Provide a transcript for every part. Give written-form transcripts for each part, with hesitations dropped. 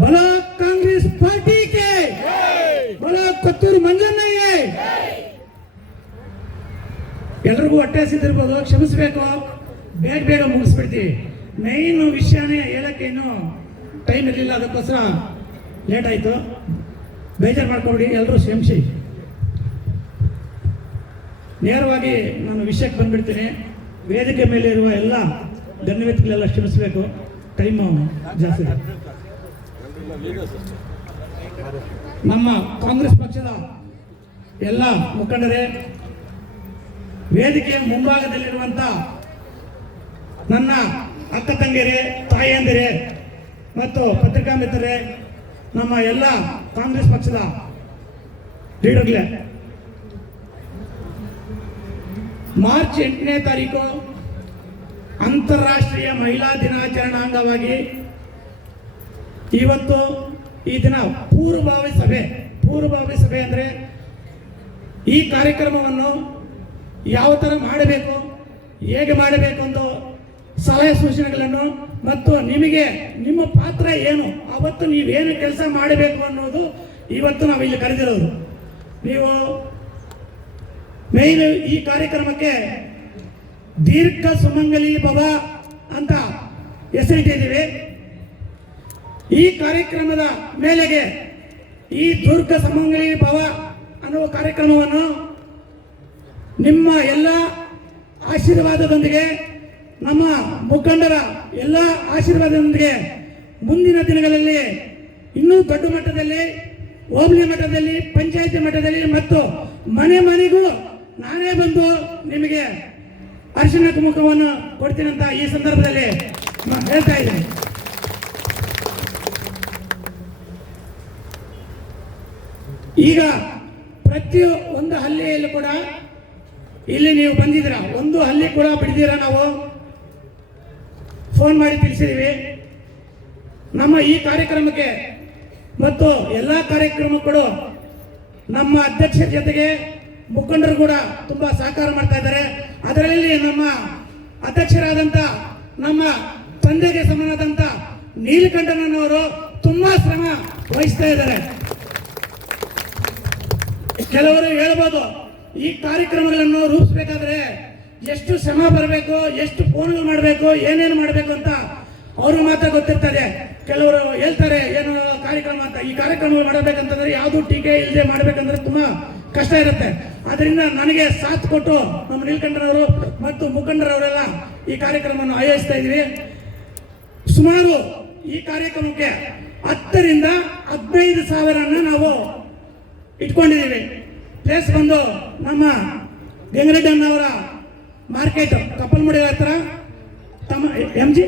बोलो कांग्रेस पार्टी के, बोलो ಕೊತ್ತೂರು ಮಂಜಣ್ಣಯ್ಯ. ಎಲ್ರಿಗೂ ಹೊಟ್ಟೆ ಹಸಿದಿರ್ಬೋದು, ಕ್ಷಮಿಸಬೇಕು, ಬೇಗ ಬೇಗ ಮುಗಿಸ್ಬಿಡ್ತೀವಿ. ಮೈನ್ ವಿಷಯನೇ ಹೇಳಕ್ಕೆ ಇನ್ನೂ ಟೈಮ್ ಇರಲಿಲ್ಲ, ಅದಕ್ಕೋಸ್ಕರ ಲೇಟ್ ಆಯಿತು. ಬೇಜಾರು ಮಾಡ್ಕೊಬಿಡಿ, ಎಲ್ಲರೂ ಕ್ಷಮಿಸಿ. ನೇರವಾಗಿ ನಾನು ವಿಷಯಕ್ಕೆ ಬಂದ್ಬಿಡ್ತೀನಿ. ವೇದಿಕೆ ಮೇಲೆ ಇರುವ ಎಲ್ಲ ಧನ್ಯವಾದಗಳೆಲ್ಲ ಕ್ಷಮಿಸಬೇಕು, ಟೈಮು ಜಾಸ್ತಿ. ನಮ್ಮ ಕಾಂಗ್ರೆಸ್ ಪಕ್ಷದ ಎಲ್ಲ ಮುಖಂಡರೇ, ವೇದಿಕೆಯ ಮುಂಭಾಗದಲ್ಲಿರುವಂಥ ನನ್ನ ಅಕ್ಕ ತಂಗಿಯರೇ, ತಾಯಿಯಂದಿರೇ ಮತ್ತು ಪತ್ರಿಕಾ ಮಿತ್ರರೇ, ನಮ್ಮ ಎಲ್ಲ ಕಾಂಗ್ರೆಸ್ ಪಕ್ಷದ ಲೀಡರ್ಗಳೇ, ಮಾರ್ಚ್ 8ನೇ ತಾರೀಕು ಅಂತಾರಾಷ್ಟ್ರೀಯ ಮಹಿಳಾ ದಿನಾಚರಣೆ ಅಂಗವಾಗಿ ಇವತ್ತು ಈ ದಿನ ಪೂರ್ವಭಾವಿ ಸಭೆ ಅಂದರೆ ಈ ಕಾರ್ಯಕ್ರಮವನ್ನು ಯಾವ ಥರ ಮಾಡಬೇಕು, ಹೇಗೆ ಮಾಡಬೇಕು ಅಂತ ಸಲಹೆ ಸೂಚನೆಗಳನ್ನು ಮತ್ತು ನಿಮಗೆ ನಿಮ್ಮ ಪಾತ್ರ ಏನು, ಅವತ್ತು ನೀವೇನು ಕೆಲಸ ಮಾಡಬೇಕು ಅನ್ನೋದು ಇವತ್ತು ನಾವು ಇಲ್ಲಿ ಕರೆದಿರೋದು. ನೀವು ಮೇನ್ ಈ ಕಾರ್ಯಕ್ರಮಕ್ಕೆ ದೀರ್ಘ ಸುಮಂಗಲಿ ಭವ ಅಂತ ಹೆಸರಿಟ್ಟಿದ್ದೀವಿ. ಈ ಕಾರ್ಯಕ್ರಮದ ಮೇಲೆಗೆ ಈ ದುರ್ಗ ಸುಮಂಗಲಿ ಭವ ಅನ್ನುವ ಕಾರ್ಯಕ್ರಮವನ್ನು ನಿಮ್ಮ ಎಲ್ಲ ಆಶೀರ್ವಾದದೊಂದಿಗೆ, ನಮ್ಮ ಮುಖಂಡರ ಎಲ್ಲ ಆಶೀರ್ವಾದದೊಂದಿಗೆ ಮುಂದಿನ ದಿನಗಳಲ್ಲಿ ಇನ್ನೂ ದೊಡ್ಡ ಮಟ್ಟದಲ್ಲಿ, ಹೋಬಳಿ ಮಟ್ಟದಲ್ಲಿ, ಪಂಚಾಯತಿ ಮಟ್ಟದಲ್ಲಿ ಮತ್ತು ಮನೆ ಮನೆಗೂ ನಾನೇ ಬಂದು ನಿಮಗೆ ಅರಿಶಿನ ಕುಂಕುಮವನ್ನು ಕೊಡ್ತೀನಿ ಅಂತ ಈ ಸಂದರ್ಭದಲ್ಲಿ ಹೇಳ್ತಾ ಇದ್ದೀನಿ. ಈಗ ಪ್ರತಿಯೊಂದು ಹಳ್ಳಿಯಲ್ಲೂ ಕೂಡ ಇಲ್ಲಿ ನೀವು ಬಂದಿದ್ದೀರ, ಒಂದು ಹಳ್ಳಿ ಕೂಡ ಬಿಡ್ದಿರ, ನಾವು ಫೋನ್ ಮಾಡಿ ತಿಳಿಸಿದ್ದೀವಿ. ನಮ್ಮ ಈ ಕಾರ್ಯಕ್ರಮಕ್ಕೆ ಮತ್ತು ಎಲ್ಲ ಕಾರ್ಯಕ್ರಮಕ್ಕೂ ನಮ್ಮ ಅಧ್ಯಕ್ಷರ ಜೊತೆಗೆ ಮುಖಂಡರು ಕೂಡ ತುಂಬಾ ಸಹಕಾರ ಮಾಡ್ತಾ ಇದ್ದಾರೆ. ಅದರಲ್ಲಿ ನಮ್ಮ ಅಧ್ಯಕ್ಷರಾದಂಥ ನಮ್ಮ ತಂದೆಗೆ ಸಮಾನದಂತ ನೀಲಕಂಠನವರು ತುಂಬಾ ಶ್ರಮ ವಹಿಸ್ತಾ ಇದ್ದಾರೆ. ಕೆಲವರು ಹೇಳ್ಬೋದು, ಈ ಕಾರ್ಯಕ್ರಮಗಳನ್ನು ರೂಪಿಸಬೇಕಾದ್ರೆ ಎಷ್ಟು ಶ್ರಮ ಬರಬೇಕು, ಎಷ್ಟು ಫೋನ್ಗಳು ಮಾಡಬೇಕು, ಏನೇನು ಮಾಡಬೇಕು ಅಂತ ಅವರು ಮಾತ್ರ ಗೊತ್ತಿರ್ತದೆ. ಕೆಲವರು ಹೇಳ್ತಾರೆ ಏನು ಕಾರ್ಯಕ್ರಮ ಅಂತ. ಈ ಕಾರ್ಯಕ್ರಮ ಮಾಡಬೇಕಂತಂದ್ರೆ ಯಾವುದು ಟೀಕೆ ಇಲ್ಲದೆ ಮಾಡಬೇಕಂದ್ರೆ ತುಂಬಾ ಕಷ್ಟ ಇರುತ್ತೆ. ಅದರಿಂದ ನನಗೆ ಸಾಥ್ ಕೊಟ್ಟು ನಮ್ಮ ನೀಲಕಂಠನವರು ಮತ್ತು ಮುಖಂಡರವರೆಲ್ಲ ಈ ಕಾರ್ಯಕ್ರಮವನ್ನು ಆಯೋಜಿಸ್ತಾ ಇದ್ವಿ. ಸುಮಾರು ಈ ಕಾರ್ಯಕ್ರಮಕ್ಕೆ 10 ರಿಂದ 15 ಸಾವಿರನ್ನ ನಾವು ಇಟ್ಕೊಂಡಿದ್ದೀವಿ. ಪ್ಲೇಸ್ ಬಂದು ನಮ್ಮ ಗಂಗರೆಡ್ಡಣ್ಣವರ ಮಾರ್ಕೆಟ್ ಕಪ್ಪಲ್ಮುಡಿ ಹತ್ರ MG6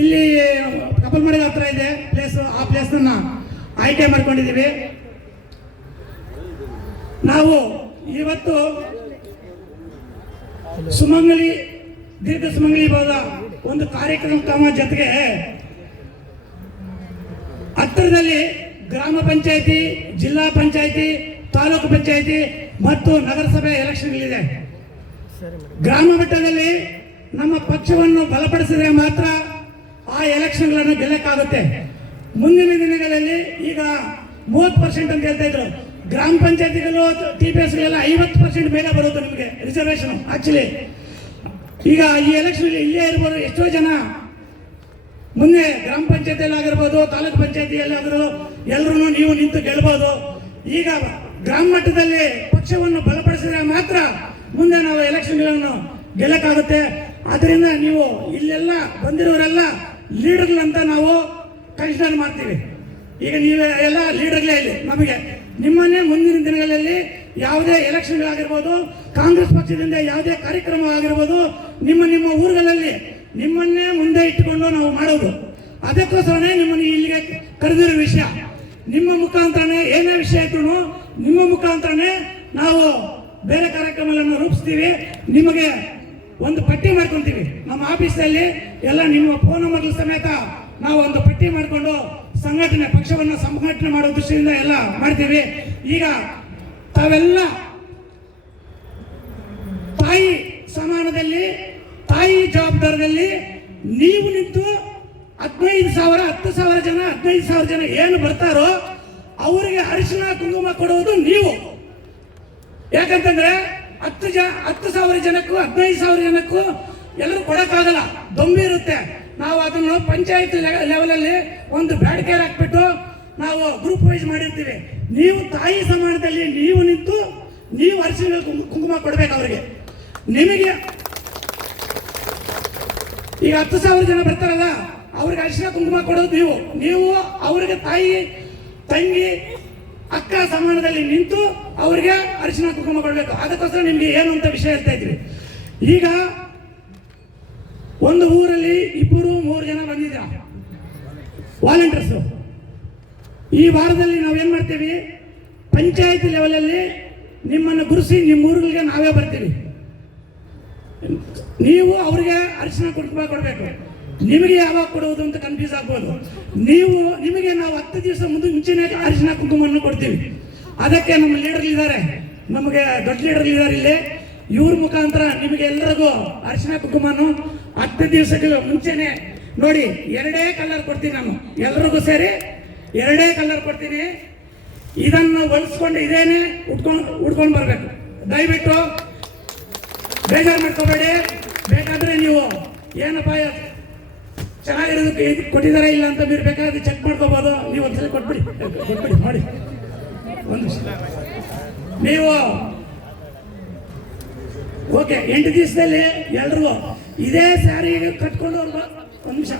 ಇಲ್ಲಿ ಕಪ್ಪಲ್ಮುಡಿ ಹತ್ರ ಇದೆ ಪ್ಲೇಸ್. ಆ ಪ್ಲೇಸ್ ಆಯ್ಕೆ ಮಾಡ್ಕೊಂಡಿದ್ದೀವಿ. ನಾವು ಇವತ್ತು ಸುಮಂಗಲಿ ದೀರ್ಘ ಸುಮಂಗಲಿ ಭವದ ಒಂದು ಕಾರ್ಯಕ್ರಮ ಜೊತೆಗೆ ಹತ್ತಿರದಲ್ಲಿ ಗ್ರಾಮ ಪಂಚಾಯಿತಿ, ಜಿಲ್ಲಾ ಪಂಚಾಯಿತಿ, ತಾಲೂಕು ಪಂಚಾಯಿತಿ ಮತ್ತು ನಗರಸಭೆ ಎಲೆಕ್ಷನ್ಗಳಿದೆ. ಗ್ರಾಮ ಮಟ್ಟದಲ್ಲಿ ನಮ್ಮ ಪಕ್ಷವನ್ನು ಬಲಪಡಿಸಿದ್ರೆ ಮಾತ್ರ ಆ ಎಲೆಕ್ಷನ್ಗಳನ್ನು ಗೆಲ್ಲಕ್ಕಾಗುತ್ತೆ. ಮುಂದಿನ ದಿನಗಳಲ್ಲಿ ಈಗ 30% ಅಂತ ಹೇಳ್ತಾ ಇದ್ರು. ಗ್ರಾಮ ಪಂಚಾಯತಿಗಳು, TPSಗಳೆಲ್ಲ 50% ಮೇಲೆ ಬರೋದು ನಿಮಗೆ ರಿಸರ್ವೇಶನ್. ಆಕ್ಚುಲಿ ಈಗ ಈ ಎಲೆಕ್ಷನ್ ಇಲ್ಲೇ ಇರ್ಬೋದು. ಎಷ್ಟೋ ಜನ ಮುಂದೆ ಗ್ರಾಮ ಪಂಚಾಯತಿಯಲ್ಲಿ ಆಗಿರ್ಬೋದು, ತಾಲೂಕು ಪಂಚಾಯತಿಯಲ್ಲಿ ಆದರೂ ಎಲ್ಲರೂ ನೀವು ನಿಂತು ಗೆಲ್ಬೋದು. ಈಗ ಗ್ರಾಮ ಮಟ್ಟದಲ್ಲಿ ಪಕ್ಷವನ್ನು ಬಲಪಡಿಸಿದ್ರೆ ಮಾತ್ರ ಮುಂದೆ ನಾವು ಎಲೆಕ್ಷನ್ಗಳನ್ನು ಗೆಲ್ಲಕ್ಕಾಗುತ್ತೆ. ಆದ್ದರಿಂದ ನೀವು ಇಲ್ಲೆಲ್ಲ ಬಂದಿರೋರೆಲ್ಲ ಲೀಡರ್ಗಳಂತ ನಾವು ಕನ್ಸಿಡರ್ ಮಾಡ್ತೀವಿ. ಈಗ ನೀವು ಎಲ್ಲ ಲೀಡರ್ಗಳೇ ಇಲ್ಲಿ ನಮಗೆ. ನಿಮ್ಮನ್ನೇ ಮುಂದಿನ ದಿನಗಳಲ್ಲಿ ಯಾವುದೇ ಎಲೆಕ್ಷನ್ಗಳಾಗಿರ್ಬೋದು, ಕಾಂಗ್ರೆಸ್ ಪಕ್ಷದಿಂದ ಯಾವುದೇ ಕಾರ್ಯಕ್ರಮ ಆಗಿರ್ಬೋದು, ನಿಮ್ಮ ಊರುಗಳಲ್ಲಿ ನಿಮ್ಮನ್ನೇ ಮುಂದೆ ಇಟ್ಟುಕೊಂಡು ನಾವು ಮಾಡೋದು. ಅದಕ್ಕೋಸ್ಕರನೇ ನಿಮ್ಮನ್ನು ಇಲ್ಲಿಗೆ ಕರೆದಿರೋ ವಿಷಯ. ನಿಮ್ಮ ಮುಖಾಂತರನೇ ಏನೇ ವಿಷಯ ಇದ್ರೂ ನಿಮ್ಮ ಮುಖಾಂತರನೇ ನಾವು ಬೇರೆ ಕಾರ್ಯಕ್ರಮಗಳನ್ನು ರೂಪಿಸ್ತೀವಿ. ನಿಮಗೆ ಒಂದು ಪಟ್ಟಿ ಮಾಡ್ಕೊತೀವಿ ನಮ್ಮ ಆಫೀಸಲ್ಲಿ. ಎಲ್ಲ ನಿಮ್ಮ ಫೋನ್ ನಂಬರ್ ಸಮೇತ ನಾವು ಒಂದು ಪಟ್ಟಿ ಮಾಡಿಕೊಂಡು ಸಂಘಟನೆ, ಪಕ್ಷವನ್ನು ಸಂಘಟನೆ ಮಾಡೋ ದೃಷ್ಟಿಯಿಂದ ಎಲ್ಲ ಮಾಡ್ತೀವಿ. ಈಗ ತಾವೆಲ್ಲ ತಾಯಿ ಮತದಲ್ಲಿ ನೀವು ನಿಂತು 15,000 10,000 ಜನ 15,000 ಜನ ಏನು ಬರ್ತಾರೋ ಅವರಿಗೆ ಅರಿಶಿನ ಕುಂಕುಮ ಕೊಡುವುದು ನೀವು. ಯಾಕಂತಂದ್ರೆ 10,000 ಜನಕ್ಕೂ 15,000 ಜನಕ್ಕೂ ಎಲ್ಲರೂ ಕೊಡಕ್ಕಾಗಲ್ಲ, ದೊಂಬಿ ಇರುತ್ತೆ. ನಾವು ಅದನ್ನು ಪಂಚಾಯತ್ ಲೆವೆಲಲ್ಲಿ ಒಂದು ಬ್ಯಾಡಿಕೇರ್ ಹಾಕ್ಬಿಟ್ಟು ನಾವು ಗ್ರೂಪ್ ವೈಸ್ ಮಾಡಿರ್ತೀವಿ. ನೀವು ತಾಯಿ ಸಮಾನದಲ್ಲಿ ನೀವು ನಿಂತು ನೀವು ಅರಿಶಿನ ಕುಂಕುಮ ಕೊಡ್ಬೇಕು ಅವರಿಗೆ. ನಿಮಗೆ ಈಗ 10,000 ಜನ ಬರ್ತಾರಲ್ಲ, ಅವ್ರಿಗೆ ಅರಿಶಿನ ಕುಂಕುಮ ಕೊಡೋದು ನೀವು ಅವರಿಗೆ ತಾಯಿ ತಂಗಿ ಅಕ್ಕ ಸಮಾನದಲ್ಲಿ ನಿಂತು ಅವರಿಗೆ ಅರಿಶಿನ ಕುಂಕುಮ ಕೊಡಬೇಕು. ಅದಕ್ಕೋಸ್ಕರ ನಿಮ್ಗೆ ಏನು ಅಂತ ವಿಷಯ ಹೇಳ್ತಾ ಇದ್ವಿ. ಈಗ ಒಂದು ಊರಲ್ಲಿ 2-3 ಜನ ಬಂದಿದ್ರ ವಾಲಂಟಿಯರ್ಸ್. ಈ ವಾರದಲ್ಲಿ ನಾವೇನ್ ಮಾಡ್ತೀವಿ, ಪಂಚಾಯತ್ ಲೆವೆಲಲ್ಲಿ ನಿಮ್ಮನ್ನು ಗುರುಸಿ ನಿಮ್ಮ ಊರುಗಳಿಗೆ ನಾವೇ ಬರ್ತೀವಿ. ನೀವು ಅವರಿಗೆ ಅರಿಶಿನ ಕುಂಕುಮ ಕೊಡಬೇಕು. ನಿಮಗೆ ಯಾವಾಗ ಕೊಡುವುದು ಅಂತ ಕನ್ಫ್ಯೂಸ್ ಆಗ್ಬೋದು. ನಿಮಗೆ ನಾವು 10 ದಿವಸ ಮುಂಚೆನೇ ಅರಿಶಿನ ಕುಂಕುಮವನ್ನು ಕೊಡ್ತೀವಿ. ಅದಕ್ಕೆ ನಮ್ಮ ಲೀಡರ್ ಇದ್ದಾರೆ, ನಮಗೆ ದೊಡ್ಡ ಲೀಡರ್ ಇದ್ದಾರೆ ಇಲ್ಲಿ. ಇವ್ರ ಮುಖಾಂತರ ನಿಮಗೆ ಎಲ್ಲರಿಗೂ ಅರಿಶಿನ ಕುಂಕುಮನು 10 ದಿವಸಗಳ ಮುಂಚೆನೆ ನೋಡಿ 2 ಕಲರ್ ಕೊಡ್ತೀನಿ. ನಾನು ಎಲ್ಲರಿಗೂ ಸೇರಿ 2 ಕಲರ್ ಕೊಡ್ತೀನಿ. ಇದನ್ನು ಬಳಸ್ಕೊಂಡು ಇದೇನೆ ಉಟ್ಕೊಂಡು ಬರ್ಬೇಕು. ದಯವಿಟ್ಟು ಬೇಜಾರು ಮಾಡ್ಕೋಬೇಡಿ. ಬೇಕಾದ್ರೆ ನೀವು ಏನಪ್ಪ ಚೆನ್ನಾಗಿರೋದಕ್ಕೆ ಕೊಟ್ಟಿದ್ದಾರೆ ಇಲ್ಲ ಅಂತ మీరు ಬೇಕಾದ್ರೆ ಚೆಕ್ ಮಾಡ್ಕೋಬಹುದು. ನೀವು ಒಂದ್ಸಲ ಕೊಟ್ಬಿಡಿ ಮಾಡಿ ಒಂದು ನೀವು ಓಕೆ. 8 ದಿವಸದಲ್ಲಿ ಎಲ್ರಿಗೂ ಇದೇ ಸ್ಯಾರಿ ಕಟ್ಕೊಂಡು ಒಂದು ನಿಮಿಷ,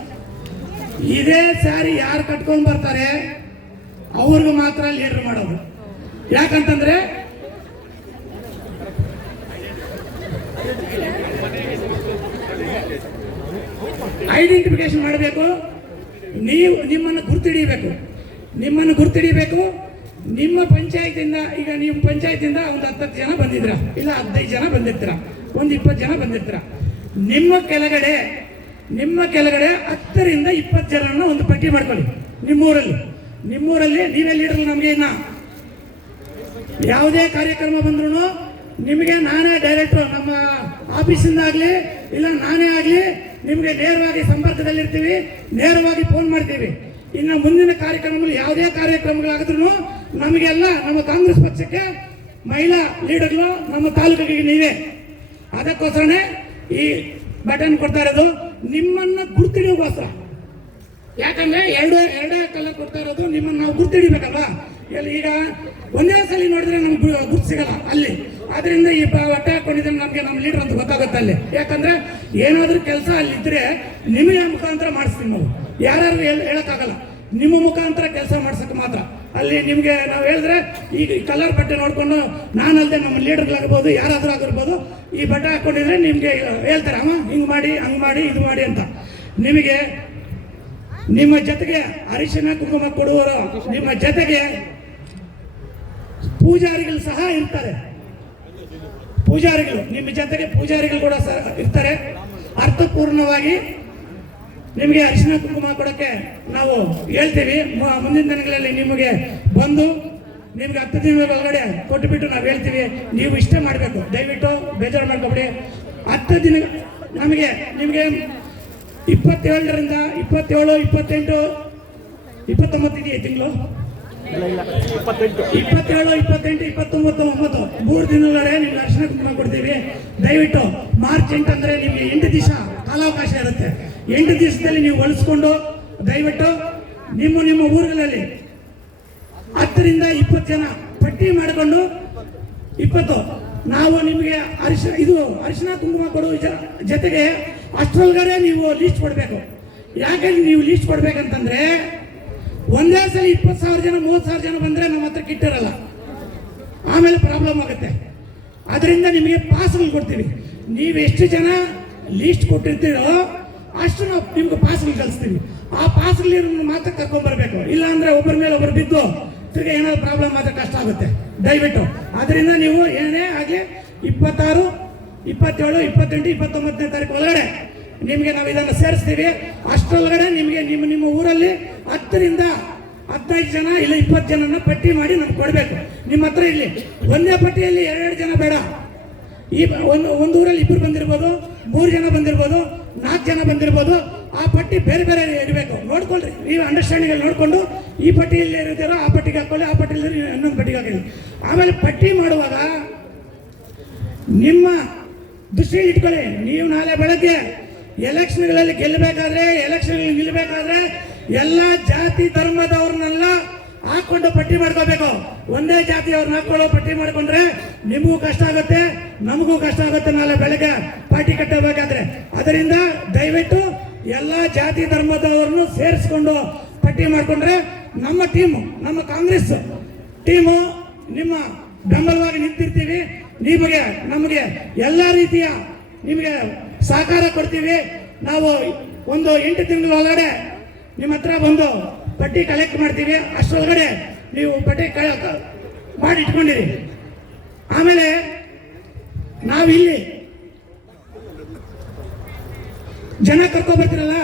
ಇದೇ ಸ್ಯಾರಿ ಯಾರು ಕಟ್ಕೊಂಡು ಬರ್ತಾರೆ ಅವ್ರಿಗೂ ಮಾತ್ರ ಲೀಡರ್ ಮಾಡೋದು. ಯಾಕಂತಂದ್ರೆ ಐಡೆಂಟಿಫಿಕೇಶನ್ ಮಾಡಬೇಕು. ನೀವು ನಿಮ್ಮನ್ನು ಗುರ್ತಿಡಿಬೇಕು. ನಿಮ್ಮ ಪಂಚಾಯತಿಂದ ಈಗ ನಿಮ್ಮ ಪಂಚಾಯತಿಂದ ಒಂದು 10 ಜನ ಬಂದಿದ್ರ, ಇಲ್ಲ 15 ಜನ ಬಂದಿರ್ತೀರ, ಒಂದು 20 ಜನ ಬಂದಿರ್ತೀರ. ನಿಮ್ಮ ಕೆಳಗಡೆ 10 ರಿಂದ 20 ಜನರನ್ನ ಒಂದು ಪಟ್ಟಿ ಮಾಡ್ಕೊಳ್ಳಿ. ನಿಮ್ಮೂರಲ್ಲಿ ನೀವೇ ಲೀಡರ್. ನಮಗೆ ಇನ್ನ ಯಾವುದೇ ಕಾರ್ಯಕ್ರಮ ಬಂದ್ರು ನಿಮಗೆ ನಾನೇ ಡೈರೆಕ್ಟ್ ನಮ್ಮ ಆಫೀಸಿಂದ ಆಗಲಿ ಇಲ್ಲ ನಾನೇ ಆಗಲಿ ನಿಮಗೆ ನೇರವಾಗಿ ಸಂಪರ್ಕದಲ್ಲಿರ್ತೀವಿ, ನೇರವಾಗಿ ಫೋನ್ ಮಾಡ್ತೀವಿ. ಇನ್ನು ಮುಂದಿನ ಕಾರ್ಯಕ್ರಮಗಳು ಯಾವುದೇ ಕಾರ್ಯಕ್ರಮಗಳಾದ್ರೂ ನಮಗೆಲ್ಲ ನಮ್ಮ ಕಾಂಗ್ರೆಸ್ ಪಕ್ಷಕ್ಕೆ ಮಹಿಳಾ ಲೀಡರ್ಗಳು ನಮ್ಮ ತಾಲೂಕಿಗೆ ನೀವೇ. ಅದಕ್ಕೋಸ್ಕರನೇ ಈ ಬಟನ್ ಕೊಡ್ತಾ ಇರೋದು ನಿಮ್ಮನ್ನ ಗುರ್ತಿಡಿಯೋಗೋಸ್ಕರ. ಯಾಕಂದ್ರೆ ಎರಡೇ ಕಲರ್ ಕೊಡ್ತಾ ಇರೋದು ನಿಮ್ಮನ್ನು ನಾವು ಗುರ್ತಿಡಿಬೇಕಲ್ವಾ. ಈಗ ಒಂದೇ ಸಲ ನೋಡಿದ್ರೆ ನಮ್ಗೆ ಗುರ್ತು ಸಿಗಲ್ಲ ಅಲ್ಲಿ. ಆದ್ರಿಂದ ಈ ಬಟ್ಟೆ ಹಾಕೊಂಡಿದ್ರೆ ನಮ್ಗೆ ನಮ್ಮ ಲೀಡರ್ ಅಂತ ಗೊತ್ತಾಗುತ್ತೆ ಅಲ್ಲಿ. ಯಾಕಂದ್ರೆ ಏನಾದ್ರೂ ಕೆಲಸ ಅಲ್ಲಿದ್ರೆ ನಿಮಗೆ ಮುಖಾಂತರ ಮಾಡಿಸ್ತೀವಿ ನಾವು, ಯಾರು ಹೇಳಕ್ಕಾಗಲ್ಲ. ನಿಮ್ಮ ಮುಖಾಂತರ ಕೆಲಸ ಮಾಡ್ಸಕ್ಕೆ ಮಾತ್ರ ಅಲ್ಲಿ ನಿಮ್ಗೆ ನಾವು ಹೇಳಿದ್ರೆ ಈಗ ಕಲರ್ ಬಟ್ಟೆ ನೋಡ್ಕೊಂಡು ನಾನಲ್ಲದೆ ನಮ್ಮ ಲೀಡರ್ಗಳಾಗಿರ್ಬೋದು ಯಾರಾದ್ರೂ ಆಗಿರ್ಬೋದು ಈ ಬಟ್ಟೆ ಹಾಕೊಂಡಿದ್ರೆ ನಿಮ್ಗೆ ಹೇಳ್ತಾರೆ ಅಮ್ಮ ಹಿಂಗ್ ಮಾಡಿ ಹಂಗ್ ಮಾಡಿ ಇದು ಮಾಡಿ ಅಂತ. ನಿಮಗೆ ನಿಮ್ಮ ಜೊತೆಗೆ ಅರಿಶಿನ ಕುಂಕುಮ ಕೊಡುವವರು ನಿಮ್ಮ ಜೊತೆಗೆ ಪೂಜಾರಿಗಳು ಸಹ ಇರ್ತಾರೆ. ನಿಮ್ಮ ಜೊತೆಗೆ ಪೂಜಾರಿಗಳು ಕೂಡ ಇರ್ತಾರೆ. ಅರ್ಥಪೂರ್ಣವಾಗಿ ನಿಮಗೆ ಅರಿಶಿನ ಕುಂಕುಮ ಕೊಡೋಕ್ಕೆ ನಾವು ಹೇಳ್ತೀವಿ. ಮುಂದಿನ ದಿನಗಳಲ್ಲಿ ನಿಮಗೆ ಬಂದು ನಿಮ್ಗೆ 10 ದಿನದ ಒಳಗಡೆ ಕೊಟ್ಟುಬಿಟ್ಟು ನಾವು ಹೇಳ್ತೀವಿ. ನೀವು ಇಷ್ಟೇ ಮಾಡಬೇಕು, ದಯವಿಟ್ಟು ಬೇಜಾರು ಮಾಡ್ಕೊಬಿಡಿ. 10 ದಿನ ನಿಮಗೆ 27ರಿಂದ 27, 28, 29 ಇದೆಯಾ ತಿಂಗಳು? 27, 28, 29, 9 3 ದಿನದೊಳಗಡೆ ನಿಮ್ಗೆ ಅರಿಶಿನ ಕುಂಕುಮ ಕೊಡ್ತೀವಿ. ದಯವಿಟ್ಟು ಮಾರ್ಚ್ 8 ಅಂದ್ರೆ ನಿಮ್ಗೆ 8 ದಿವಸ ಕಾಲಾವಕಾಶ ಇರುತ್ತೆ. 8 ದಿವಸದಲ್ಲಿ ನೀವು ಬಳಸ್ಕೊಂಡು ದಯವಿಟ್ಟು ನಿಮ್ಮ ಊರುಗಳಲ್ಲಿ 10 ರಿಂದ 20 ಜನ ಪಟ್ಟಿ ಮಾಡಿಕೊಂಡು 20 ನಾವು ನಿಮಗೆ ಅರಿಶಿನ ಕುಂಕುಮ ಕೊಡುವ ಜೊತೆಗೆ ಅಷ್ಟರೊಳಗಡೆ ನೀವು ಲೀಸ್ಟ್ ಕೊಡಬೇಕು. ಯಾಕೆ ನೀವು ಲೀಸ್ಟ್ ಕೊಡ್ಬೇಕಂತಂದ್ರೆ ಒಂದೇ ಸಲ 20,000 ಜನ 30,000 ಜನ ಬಂದ್ರೆ ನಮ್ಮ ಹತ್ರ ಕಿಟ್ ಇರಲ್ಲ, ಆಮೇಲೆ ಪ್ರಾಬ್ಲಮ್ ಆಗುತ್ತೆ. ಅದರಿಂದ ನಿಮಗೆ ಪಾಸ್ಗಳು ಕೊಡ್ತೀವಿ. ನೀವು ಎಷ್ಟು ಜನ ಲೀಸ್ಟ್ ಕೊಟ್ಟಿರ್ತೀರೋ ಅಷ್ಟು ನಾವು ನಿಮ್ಗೆ ಪಾಸ್ಗಳು ಕಳಿಸ್ತೀವಿ. ಆ ಪಾಸ್ಗಳು ಮಾತ್ರ ಕರ್ಕೊಂಡ್ಬರ್ಬೇಕು. ಇಲ್ಲ ಅಂದ್ರೆ ಒಬ್ಬರ ಮೇಲೆ ಒಬ್ಬರು ಬಿದ್ದು ತಿರ್ಗಿ ಏನಾದ್ರು ಪ್ರಾಬ್ಲಮ್ ಆದ್ರೆ ಕಷ್ಟ ಆಗುತ್ತೆ. ದಯವಿಟ್ಟು ಅದರಿಂದ ನೀವು ಏನೇ ಆಗಲಿ 26, 27, 28, 29ನೇ ತಾರೀಕು ಒಳಗಡೆ ನಿಮಗೆ ನಾವು ಇದನ್ನು ಸೇರಿಸ್ತೀವಿ. ಅಷ್ಟರೊಳಗಡೆ ನಿಮಗೆ ನಿಮ್ಮ ಊರಲ್ಲಿ 10 ರಿಂದ 15 ಜನ ಇಲ್ಲ 20 ಜನನ ಪಟ್ಟಿ ಮಾಡಿ ನಮ್ಗೆ ಕೊಡಬೇಕು. ನಿಮ್ಮ ಹತ್ರ ಇಲ್ಲಿ ಒಂದೇ ಪಟ್ಟಿಯಲ್ಲಿ 2 ಜನ ಬೇಡ. ಈ ಒಂದು ಊರಲ್ಲಿ 2 ಬಂದಿರ್ಬೋದು, 3 ಜನ ಬಂದಿರ್ಬೋದು, 4 ಜನ ಬಂದಿರ್ಬೋದು. ಆ ಪಟ್ಟಿ ಬೇರೆ ಬೇರೆ ಇರಬೇಕು, ನೋಡ್ಕೊಳ್ರಿ ನೀವು ಅಂಡರ್ಸ್ಟ್ಯಾಂಡಿಂಗ್ ಅಲ್ಲಿ ನೋಡಿಕೊಂಡು ಈ ಪಟ್ಟಿಯಲ್ಲಿ ಇರ್ತೀರೋ ಆ ಪಟ್ಟಿಗೆ ಹಾಕೊಳ್ಳಿ, ಆ ಪಟ್ಟಿಯಲ್ಲಿ ಇನ್ನೊಂದು ಪಟ್ಟಿಗೆ ಹಾಕೊಳ್ಳಿ. ಆಮೇಲೆ ಪಟ್ಟಿ ಮಾಡುವಾಗ ನಿಮ್ಮ ದೃಷ್ಟಿ ಇಟ್ಕೊಳ್ಳಿ, ನೀವು ನಾಳೆ ಬೆಳಗ್ಗೆ ಎಲೆಕ್ಷನ್ಗಳಲ್ಲಿ ಗೆಲ್ಲಬೇಕಾದ್ರೆ, ಎಲೆಕ್ಷನ್ಗಳಲ್ಲಿ ನಿಲ್ಲಬೇಕಾದ್ರೆ ಎಲ್ಲ ಜಾತಿ ಧರ್ಮದವ್ರನ್ನೆಲ್ಲ ಹಾಕೊಂಡು ಪಟ್ಟಿ ಮಾಡ್ಕೋಬೇಕು. ಒಂದೇ ಜಾತಿಯವ್ರನ್ನ ಹಾಕೊಳ್ಳೋ ಪಟ್ಟಿ ಮಾಡ್ಕೊಂಡ್ರೆ ನಿಮಗೂ ಕಷ್ಟ ಆಗುತ್ತೆ, ನಮಗೂ ಕಷ್ಟ ಆಗುತ್ತೆ ನಾಳೆ ಬೆಳಗ್ಗೆ ಪಾರ್ಟಿ ಕಟ್ಟಬೇಕಾದ್ರೆ. ಅದರಿಂದ ದಯವಿಟ್ಟು ಎಲ್ಲ ಜಾತಿ ಧರ್ಮದವ್ರನ್ನು ಸೇರಿಸ್ಕೊಂಡು ಪಟ್ಟಿ ಮಾಡಿಕೊಂಡ್ರೆ ನಮ್ಮ ಟೀಮು, ನಮ್ಮ ಕಾಂಗ್ರೆಸ್ ಟೀಮು ನಿಮ್ಮ ಬೆಂಬಲವಾಗಿ ನಿಂತಿರ್ತೀವಿ. ನಿಮಗೆ ನಮಗೆ ಎಲ್ಲ ರೀತಿಯ ನಿಮಗೆ ಸಹಕಾರ ಕೊಡ್ತೀವಿ. ನಾವು ಒಂದು 8 ತಿಂಗಳ ಒಳಗಡೆ ನಿಮ್ಮ ಹತ್ರ ಬಂದು ಪಟ್ಟಿ ಕಲೆಕ್ಟ್ ಮಾಡ್ತೀವಿ. ಅಷ್ಟರೊಳಗಡೆ ನೀವು ಪಟ್ಟಿ ಮಾಡಿ ಇಟ್ಕೊಂಡಿರಿ. ಆಮೇಲೆ ನಾವಿಲ್ಲಿ ಜನ ಕರ್ಕೊಬರ್ತೀರಲ್ಲ,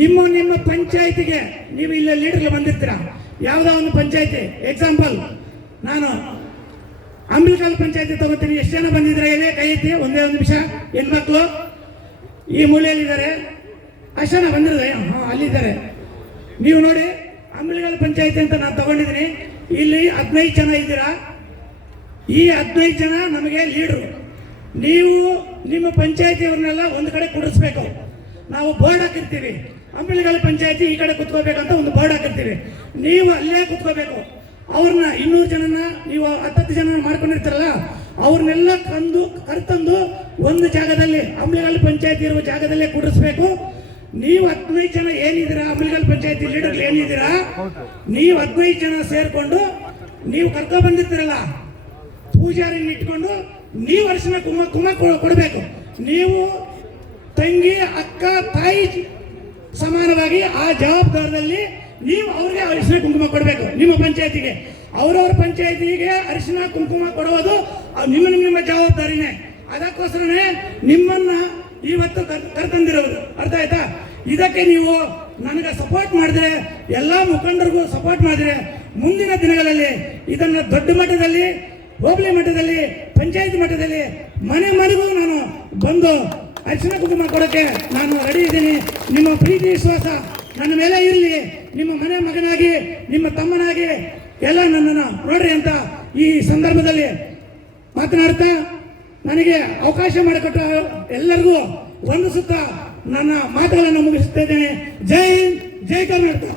ನಿಮ್ಮ ಪಂಚಾಯತಿಗೆ ನೀವು ಇಲ್ಲ ಲೀಡರ್ಗಳು ಬಂದಿರ್ತೀರ. ಯಾವುದೋ ಒಂದು ಪಂಚಾಯತಿ ಎಕ್ಸಾಂಪಲ್ ನಾನು ಅಂಬಿಲ್ಕಾಲ್ ಪಂಚಾಯತಿ ತಗೋತೀನಿ. ಎಷ್ಟು ಜನ ಬಂದಿದ್ರೆ ಹೇಳಿ, ಕೈ ಎತ್ತಿ. ಒಂದೇ ಒಂದು ನಿಮಿಷ. ಹೆಣ್ಮಕ್ಳು ಈ ಮೂಲೆಯಲ್ಲಿದ್ದಾರೆ, ಅಷ್ಟು ಜನ ಬಂದಿರೋದು. ಅಲ್ಲಿದ್ದಾರೆ. ನೀವು ನೋಡಿ, ಅಂಬಿಲ್ಕಾಲ್ ಪಂಚಾಯತಿ ಅಂತ ನಾನು ತಗೊಂಡಿದ್ದೀನಿ. ಇಲ್ಲಿ 15 ಜನ ಇದ್ದೀರಾ. ಈ 15 ಜನ ನಮಗೆ ಲೀಡ್ರು. ನೀವು ನಿಮ್ಮ ಪಂಚಾಯತಿಯವ್ರನ್ನೆಲ್ಲ ಒಂದು ಕಡೆ ಕೂಡಿಸ್ಬೇಕು. ನಾವು ಬೋರ್ಡ್ ಹಾಕಿರ್ತೀವಿ, ಅಂಬಿಲ್ಕಾಲ್ ಪಂಚಾಯತಿ ಈ ಕಡೆ ಕುತ್ಕೋಬೇಕಂತ ಒಂದು ಬೋರ್ಡ್ ಹಾಕಿರ್ತೀವಿ. ನೀವು ಅಲ್ಲೇ ಕುತ್ಕೋಬೇಕು. ಅವ್ರನ್ನ 200 ಜನನ ನೀವು 10 ಜನ ಮಾಡ್ಕೊಂಡಿರ್ತಾರಲ್ಲ, ಅವ್ರನ್ನೆಲ್ಲ ಕರ್ತಂದು ಒಂದು ಜಾಗದಲ್ಲಿ ಅಂಬಿಲ್ಕಾಲ್ ಪಂಚಾಯತಿ ಇರುವ ಜಾಗದಲ್ಲೇ ಕೂಡಿಸ್ಬೇಕು. ನೀವು 15 ಜನ ಏನಿದ್ದೀರಾ, ಅಂಬಿಲ್ಕಾಲ್ ಪಂಚಾಯತಿ ಲೀಡರ್ ಏನಿದ್ದೀರಾ, ನೀವು 15 ಜನ ಸೇರ್ಕೊಂಡು ನೀವು ಕರ್ಕೊ ಬಂದಿರ್ತೀರಲ್ಲ, ಪೂಜಾರಿನ ಇಟ್ಕೊಂಡು ನೀವು ಅರಿಶಿನ ಕುಂಕುಮ ಕೊಡಬೇಕು. ನೀವು ತಂಗಿ, ಅಕ್ಕ, ತಾಯಿ ಸಮಾನವಾಗಿ ಆ ಜವಾಬ್ದಾರದಲ್ಲಿ ನೀವು ಅವ್ರಿಗೆ ಅರಿಶಿನ ಕುಂಕುಮ ಕೊಡಬೇಕು. ನಿಮ್ಮ ಪಂಚಾಯತಿಗೆ, ಅವರವ್ರ ಪಂಚಾಯತಿಗೆ ಅರಿಶಿನ ಕುಂಕುಮ ಕೊಡುವುದು ನಿಮ್ಮ ಜವಾಬ್ದಾರಿನೇ. ಅದಕ್ಕೋಸ್ಕರನೇ ನಿಮ್ಮನ್ನ ಇವತ್ತು ಕರ್ತಂದಿರೋದು. ಅರ್ಥ ಆಯ್ತಾ? ಇದಕ್ಕೆ ನೀವು ನನಗೆ ಸಪೋರ್ಟ್ ಮಾಡಿದ್ರೆ, ಎಲ್ಲ ಮುಖಂಡರಿಗೂ ಸಪೋರ್ಟ್ ಮಾಡಿದ್ರೆ, ಮುಂದಿನ ದಿನಗಳಲ್ಲಿ ಇದನ್ನು ದೊಡ್ಡ ಮಟ್ಟದಲ್ಲಿ, ಹೋಬಳಿ ಮಟ್ಟದಲ್ಲಿ, ಪಂಚಾಯತ್ ಮಟ್ಟದಲ್ಲಿ ಮನೆ ಮನೆಗೂ ನಾನು ಬಂದು ಅರಿಶಿನ ಕುಂಕುಮ ಕೊಡೋಕ್ಕೆ ನಾನು ರೆಡಿ ಇದ್ದೀನಿ. ನಿಮ್ಮ ಪ್ರೀತಿ ವಿಶ್ವಾಸ ನನ್ನ ಮೇಲೆ ಇರಲಿ. ನಿಮ್ಮ ಮನೆ ಮಗನಾಗಿ, ನಿಮ್ಮ ತಮ್ಮನಾಗಿ ಎಲ್ಲ ನನ್ನನ್ನು ನೋಡ್ರಿ ಅಂತ ಈ ಸಂದರ್ಭದಲ್ಲಿ ಮಾತನಾಡ್ತಾ ನನಗೆ ಅವಕಾಶ ಮಾಡಿಕೊಟ್ಟ ಎಲ್ಲರಿಗೂ ವಂದಿಸುತ್ತಾ ನನ್ನ ಮಾತುಗಳನ್ನು ಮುಗಿಸುತ್ತಿದ್ದೇನೆ. ಜೈ ಹಿಂದ್, ಜೈ ಕರ್ನಾಟಕ.